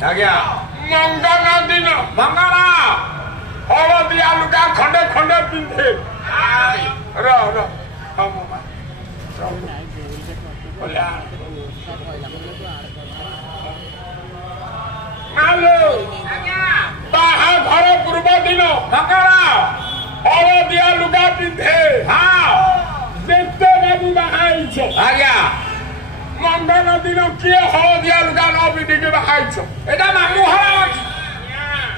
ଆଜ୍ଞା ମଙ୍ଗନ ଦିନ ମଙ୍ଗଳ ହଳଦିଆ ଲୁଗା ଖଣ୍ଡେ ଖଣ୍ଡେ ପିନ୍ଧେ ରହ ବାହାଘର ପୂର୍ବ ଦିନ ମଙ୍ଗଳ ହଳଦିଆ ଲୁଗା ପିନ୍ଧେ ହଁ ଯେତେ ବାବୁ ବାହା ହେଇଛ ଆଜ୍ଞା ମଙ୍ଗନ ଦିନ କିଏ ହଳଦିଆ ଲୁଗା ନ ପିନ୍ଧିକି ବାହା ହେଇଛ ଏଇଟା ମାମୁଁ ଘର ଅଛି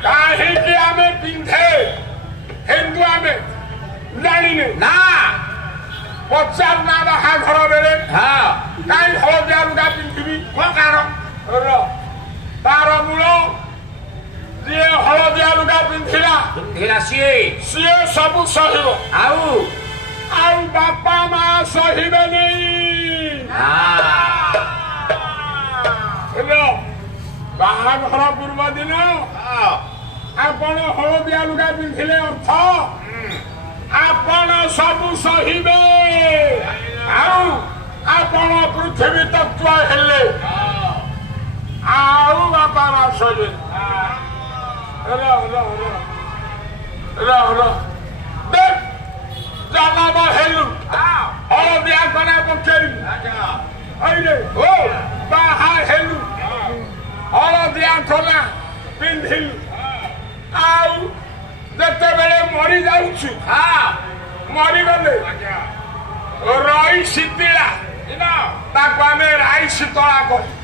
କାହିଁକି ଆମେ ପିନ୍ଧେ ହିନ୍ଦୁ ଆମେ ଜାଣିନେ ନା ପଚାର ନା ବାହାଘର ବେଳେ ହଁ କାହିଁ ହଳଦିଆ ଲୁଗା ପିନ୍ଧିବି କଣ କାରଣ ତାର ମୂଳ ଯିଏ ହଳଦିଆ ଲୁଗା ପିନ୍ଧିଲା ହେଲା ସିଏ ସିଏ ସବୁ ସହିବ ଆଉ ଆଉ ବାପା ମା ସହିବେନି ବାହାଘର ପୂର୍ବ ଦିନ ଆପଣ ହଳଦିଆ ଲୁଗା ପିନ୍ଧିଲେ ଅର୍ଥ ଆପଣ ସବୁ ସହିବେ ଆଉ ଆପଣ ପୃଥିବୀ ତତ୍ତ୍ୱ ହେଲେ ଆଉ ବାପା ମା ସହିବେ ଜନମ ହେଲୁ ହଳଦିଆ କନା ପକେଇଲୁ ବାହା ହେଲୁ ହଳଦିଆ କନା ପିନ୍ଧିଲୁ ଆଉ ଯେତେବେଳେ ମରି ଯାଉଛୁ ମରିଗଲେ ରଇ ଶୀତିଳା ତାକୁ ଆମେ ରାଇ ଶୀତଳା କରୁ